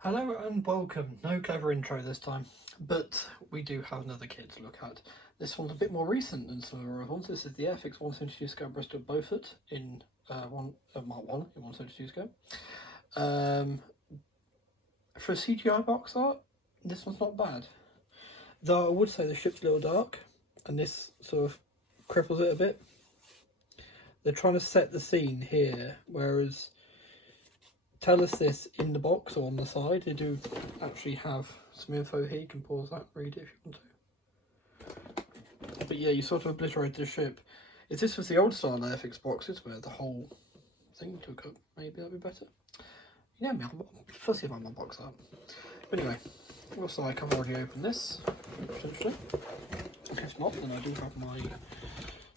Hello and welcome. No clever intro this time, but we do have another kit to look at. This one's a bit more recent than some of our other ones. This is the Airfix 172 scale Bristol Beaufort in Mark 1 in 172 scale. For a CGI box art, this one's not bad. Though I would say the ship's a little dark, and this sort of cripples it a bit. They're trying to set the scene here, whereas tell us this in the box or on the side. They do actually have some info here. You can pause that, read it if you want to. But yeah, you sort of obliterated the ship. If this was the old style Airfix boxes where the whole thing took up, maybe that'd be better. Yeah, first see if I'm on box art. But anyway, looks like I've already opened this, potentially. If not, then I do have my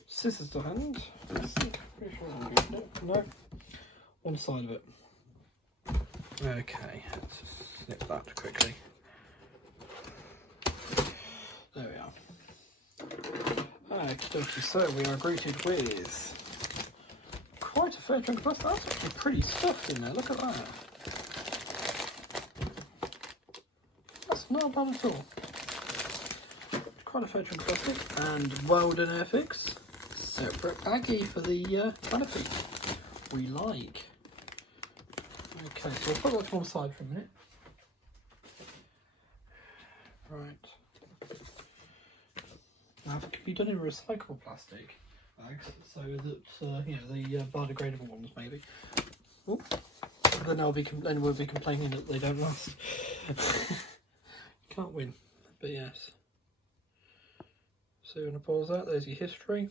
scissors to hand. I think, pretty sure I've already opened it. No, one side of it. Okay, let's just snip that quickly. There we are. Okay, so we are greeted with quite a fair chunk of plastic. That's actually pretty stuffed in there, look at that. That's not bad at all. Quite a fair chunk of plastic. And well done, Airfix. Separate baggie for the canopy. We like. Okay, so we'll put that to one side for a minute. Right. Now, it can be done in recyclable plastic bags, so that you know, the biodegradable ones maybe. Ooh. Then we'll be complaining that they don't last. Can't win, but yes. So you want to pause that? There's your history.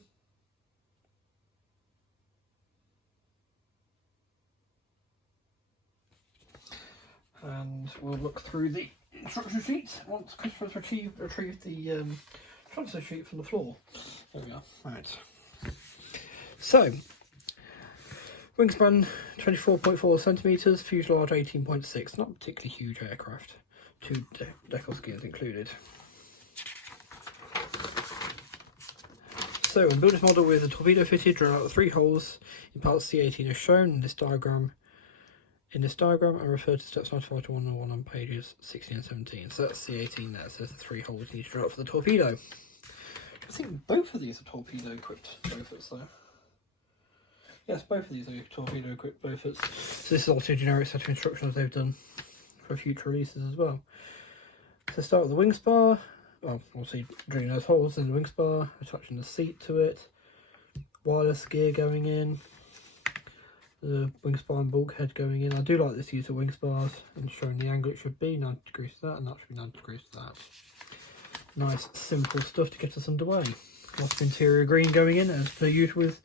And we'll look through the instruction sheet once Christopher's retrieved the transfer sheet from the floor. There we are. Right. So, wingspan 24.4 centimetres, fuselage 18.6. Not a particularly huge aircraft. 2 decal gears included. So, we'll build this model with a torpedo fitted, drill out the 3 holes in parts C18 as shown in this diagram. I refer to steps 95 to 101 on pages 16 and 17. So that's C18 there. So there's the 3 holes you need to drill out for the torpedo. I think both of these are torpedo equipped Beauforts though. Yes, both of these are torpedo equipped Beauforts. So this is also a generic set of instructions they've done for future releases as well. So start with the wing spar. Well, obviously drilling those holes in the wing spar, attaching the seat to it. Wireless gear going in. The wing spar and bulkhead going in. I do like this use of wing spars and showing the angle it should be, 90 degrees to that, and that should be 90 degrees to that. Nice simple stuff to get us underway. Lots of interior green going in as per usual with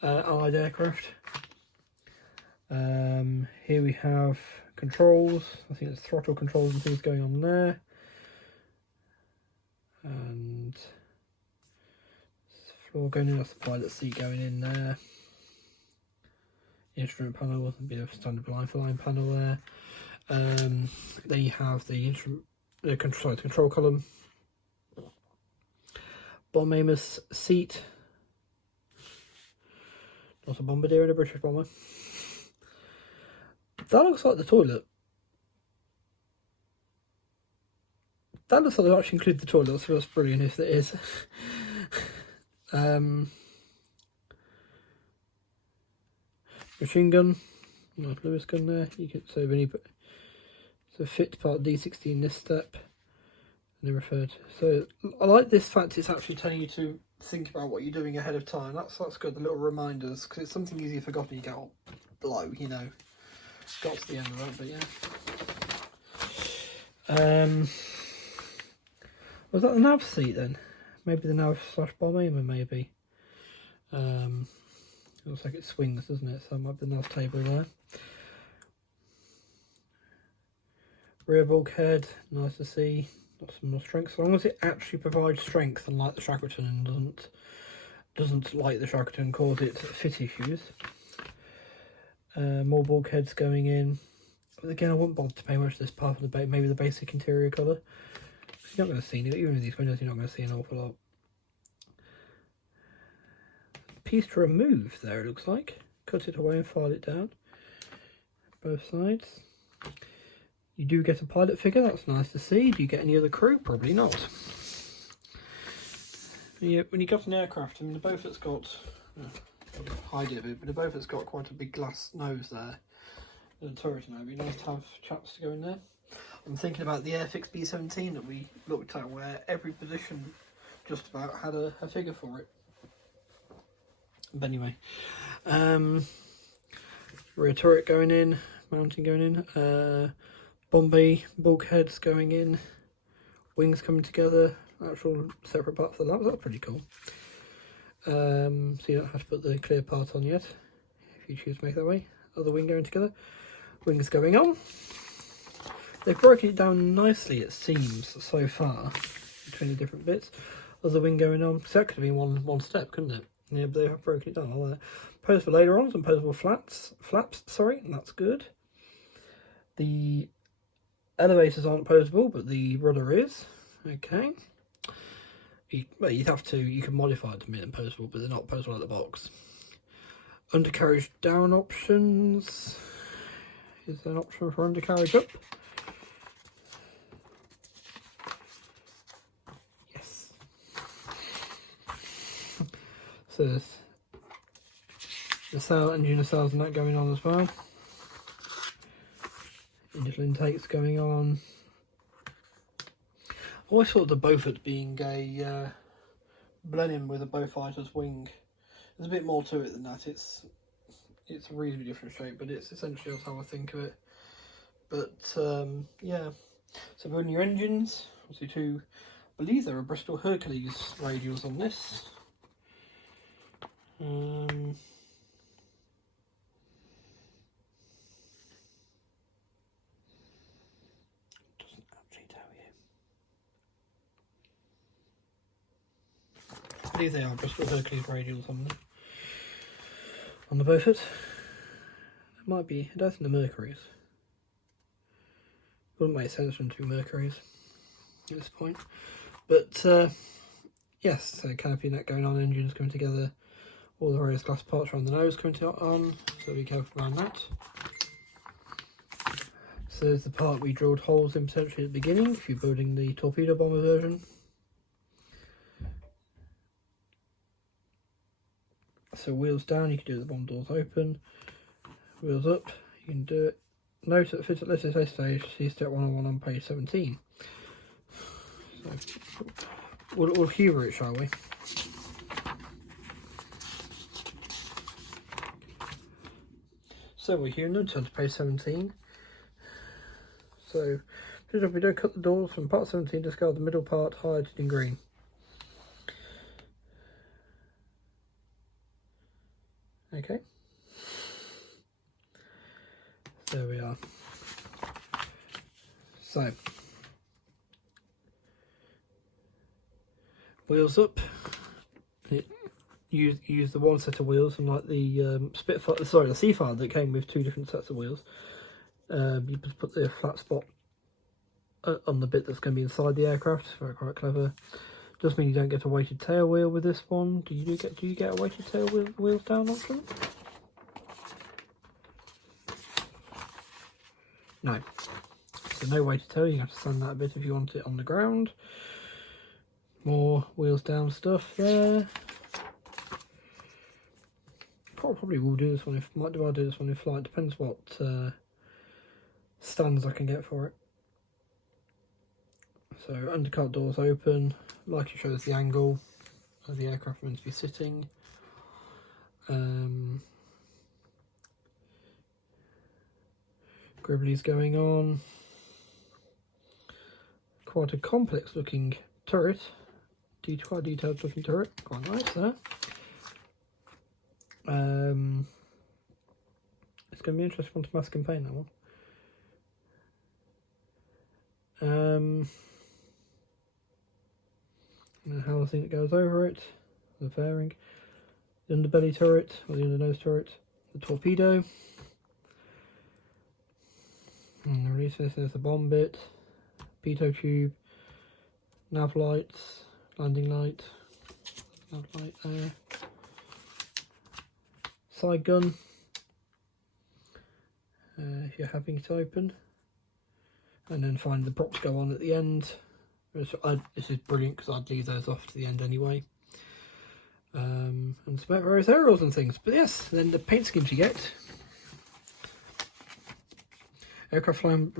Allied aircraft. Here we have controls. I think there's throttle controls and things going on there. And floor going in, that's the pilot seat going in there. Instrument panel, a bit of standard line for line panel there. Then you have the control column, bomb aimer's seat, not a bombardier in a British bomber. That looks like the toilet. That looks like they actually include the toilet, so that's brilliant if it is. Machine gun, nice Lewis gun there. You can so fit part D16 this step, and then referred. So I like this fact it's actually telling you to think about what you're doing ahead of time. That's good. The little reminders, because it's something easily forgotten. You go blow, you know. Got to the end of that, but yeah. Was that the nav seat then? Maybe the nav / bomb aimer maybe. Looks like it swings, doesn't it? So it might be the nav table there. Rear bulkhead, nice to see. Got some more strength. So long as it actually provides strength, unlike the Shackleton, and doesn't like the Shackleton cause it fit issues. More bulkheads going in. But again, I wouldn't bother to pay much this part of the maybe the basic interior colour. You're not going to see it, even with these windows. You're not going to see an awful lot. Piece to remove there, it looks like. Cut it away and file it down. Both sides. You do get a pilot figure, that's nice to see. Do you get any other crew? Probably not. Yeah, when you got an aircraft, I mean, the Beaufort's got, hide it a bit, but the Beaufort's got quite a big glass nose there. The turret now, it'd be nice to have chaps to go in there. I'm thinking about the Airfix B-17 that we looked at, where every position just about had a figure for it. But anyway, rear turret going in, mounting going in, Bombay bulkheads going in, wings coming together, actual separate parts of that. That's pretty cool. So you don't have to put the clear part on yet, if you choose to make that way. Other wing going together, wings going on. They've broken it down nicely, it seems, so far, between the different bits. Other wing going on, so that could have been one step, couldn't it? Yeah, but they have broken it down all there. Posable ailerons and posable flaps, and that's good. The elevators aren't posable, but the rudder is. Okay. Well, you can modify it to make them posable, but they're not posable at the box. Undercarriage down options. Is there an option for undercarriage up? Yes. So there's the engine nacelles and that going on as well. Little intakes going on. I always thought the Beaufort being a blending with a Beaufighter's wing. There's a bit more to it than that. It's a really different shape, but it's essentially how I think of it. But yeah, so building your engines, obviously I believe there are Bristol Hercules radials on this. Doesn't actually tell you. I believe they are Bristol Hercules radials on the Beaufort. It might be, I don't think the Mercuries. Wouldn't make sense for them to be Mercuries at this point. But yes, so canopy net going on, engines coming together, all the various glass parts around the nose coming on, so be careful around that. So there's the part we drilled holes in potentially at the beginning if you're building the torpedo bomber version. So wheels down, you can do the bomb doors open. Wheels up, you can do it. Note that fit at this stage, see step 101 on page 17. So we'll humour it, shall we? So we're humoring, turn to page 17. So we don't cut the doors from part 17, discard the middle part, highlighted in green. Okay. There we are. So wheels up. Use the one set of wheels, unlike the Spitfire. Sorry, the Seafire that came with two different sets of wheels. You just put the flat spot on the bit that's going to be inside the aircraft. Very quite clever. Does mean you don't get a weighted tail wheel with this one. Do you get a weighted tail wheels down option? No. So no weighted tail. You have to sand that a bit if you want it on the ground. More wheels down stuff there. Probably will do this one. Might do this one in flight. Depends what stands I can get for it. So undercut doors open. Like it shows the angle of the aircraft meant to be sitting. Gribbly's going on. Quite a complex looking turret. Quite a detailed looking turret. Quite nice there. It's going to be interesting one to mask and paint, that one. And the housing that goes over it, the fairing, the underbelly turret, or the undernose turret, the torpedo, and the releases. There's the bomb bit, pitot tube, nav lights, landing light, nav light there, side gun, if you're having it open, and then find the props go on at the end. This is brilliant because I'd leave those off to the end anyway. And it's about various aerials and things. But yes, then the paint schemes you get. Aircraft flying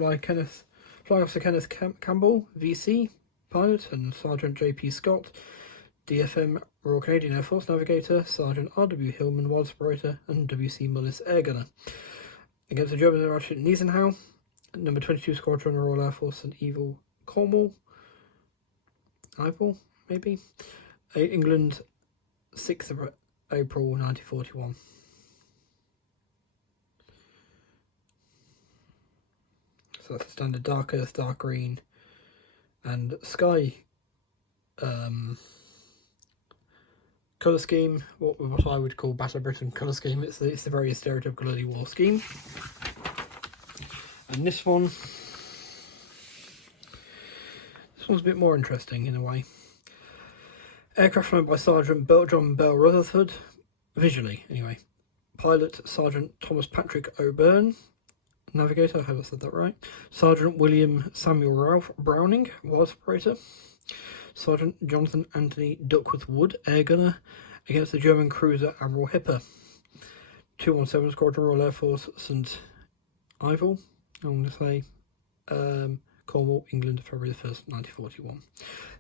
Officer Kenneth Campbell, VC, pilot, and Sergeant J.P. Scott, DFM Royal Canadian Air Force navigator, Sergeant R.W. Hillman, wild operator, and W.C. Mullis air gunner. Against the German Sergeant Niesenhau, number 22 Squadron, Royal Air Force, and Evil Cornwall. Maybe. England, 6th of April 1941. So that's the standard dark earth, dark green, and sky colour scheme. What I would call Battle of Britain colour scheme. It's the very stereotypical early war scheme. And this one's a bit more interesting in a way. Aircraft flown by Sergeant John Bell Rutherford, visually anyway. Pilot Sergeant Thomas Patrick O'Byrne, navigator, I hope I said that right. Sergeant William Samuel Ralph Browning, wild operator. Sergeant Jonathan Anthony Duckworth Wood, air gunner, against the German cruiser Admiral Hipper. 217 Squadron, Royal Air Force, St. Ivel, I'm going to say, Cornwall, England, February the 1st, 1941.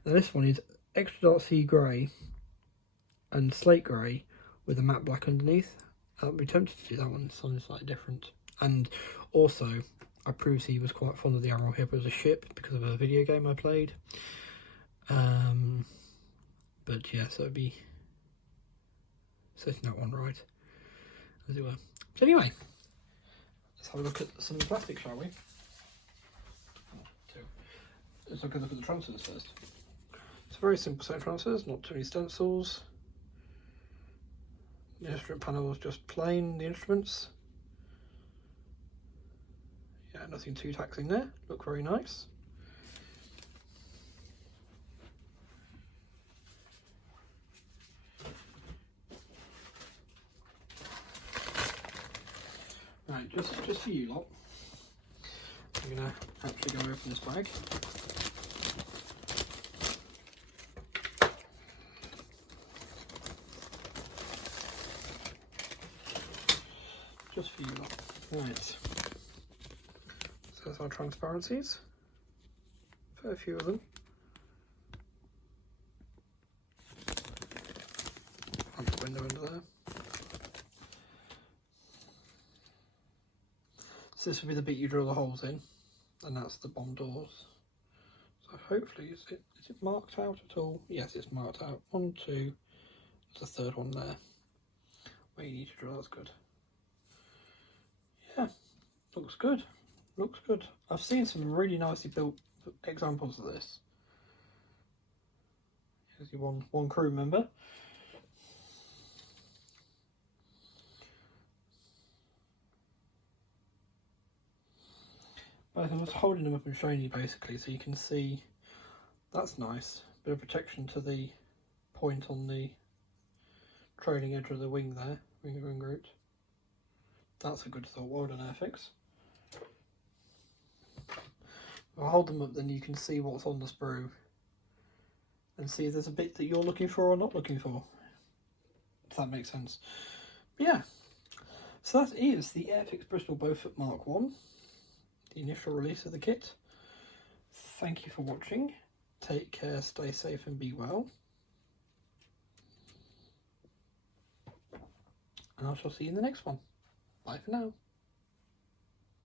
Now this one is extra dark sea grey and slate grey with a matte black underneath. I'd be tempted to do that one, something slightly different. And also, I previously was quite fond of the Admiral Hipper as a ship because of a video game I played. But yeah, so it'd be setting that one right, as it were. So anyway, let's have a look at some of the plastic, shall we? Let's look at the transfers first. It's a very simple set of transfers, not too many stencils. The instrument panel is just plain, the instruments. Yeah, nothing too taxing there, look very nice. Right, just for you lot, I'm going to actually go open this bag. Just for you lot. Right. So there's our transparencies. Fair few of them. I'll put the window under there. So this will be the bit you drill the holes in, and that's the bomb doors. So hopefully, is it marked out at all? Yes, it's marked out. 1, 2, there's a third one there. Where you need to drill, that's good. Yeah, looks good. Looks good. I've seen some really nicely built examples of this. Here's your one crew member. I was holding them up and showing you basically, so you can see that's nice. Bit of protection to the point on the trailing edge of the wing there, wing root. That's a good thought. Well done, Airfix. I'll hold them up, then you can see what's on the sprue and see if there's a bit that you're looking for or not looking for, if that makes sense. But yeah, so that is the Airfix Bristol Beaufort Mark 1. The initial release of the kit. Thank you for watching. Take care, stay safe and be well. And I shall see you in the next one. Bye for now.